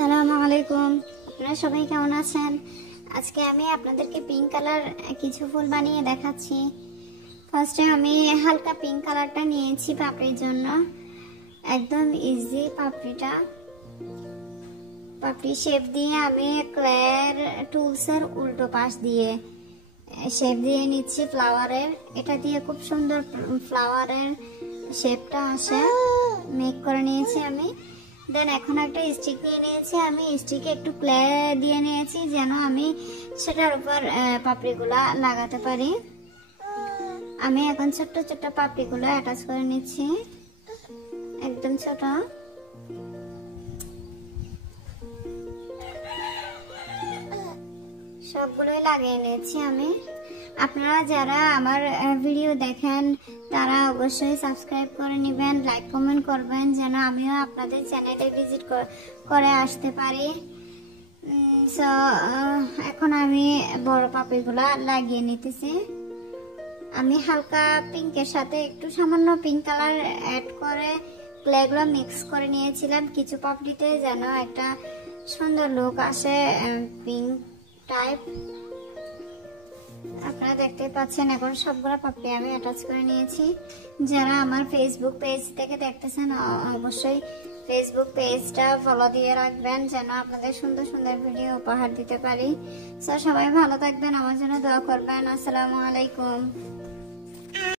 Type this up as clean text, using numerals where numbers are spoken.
আসসালামু আলাইকুম। আপনারা সবাই কেমন আছেন? আজকে আমি আপনাদেরকে পিঙ্ক কালার কিছু ফুল বানিয়ে দেখাচ্ছি। ফার্স্টে আমি হালকা পিঙ্ক কালারটা নিয়েছি পাপড়ির জন্য। একদম ইজি পাপড়ি শেপ দিয়ে আমি ক্লের টুলসের উল্টো পাশ দিয়ে শেপ দিয়ে নিচ্ছি ফ্লাওয়ারের। এটা দিয়ে খুব সুন্দর ফ্লাওয়ারের শেপটা আসে, মেক করে নিয়েছি আমি। দেন এখন একটা স্টিক নিয়ে নিয়েছি, আমি স্টিকে একটু ক্লে দিয়ে নিয়েছি যেন আমি সেটার উপর পাপড়িগুলা লাগাতে পারি। আমি এখন ছোট্ট ছোট্ট পাপড়িগুলো অ্যাটাচ করে নিচ্ছি, একদম ছোট। সবগুলোই লাগিয়ে নিয়েছি আমি। আপনারা যারা আমার ভিডিও দেখেন তারা অবশ্যই সাবস্ক্রাইব করে নেবেন, লাইক কমেন্ট করবেন যেন আমিও আপনাদের চ্যানেলে ভিজিট করে আসতে পারি। সো এখন আমি বড় পাপড়িগুলা লাগিয়ে নিতেছি। আমি হালকা পিঙ্কের সাথে একটু সামান্য পিঙ্ক কালার অ্যাড করে ক্লেগুলো মিক্স করে নিয়েছিলাম কিছু পাপড়িতে, যেন একটা সুন্দর লুক আসে পিঙ্ক টাইপ। আপনারা দেখতে পাচ্ছেন এখন সবগুলো পাপড়ি আমি অ্যাটাচ করে নিয়েছি। যারা আমার ফেসবুক পেজ থেকে দেখতেছেন অবশ্যই ফেসবুক পেজটা ফলো দিয়ে রাখবেন যেন আপনাদের সুন্দর সুন্দর ভিডিও উপহার দিতে পারি। সো সবাই ভালো থাকবেন, আমার জন্য দোয়া করবেন। আসসালামু আলাইকুম।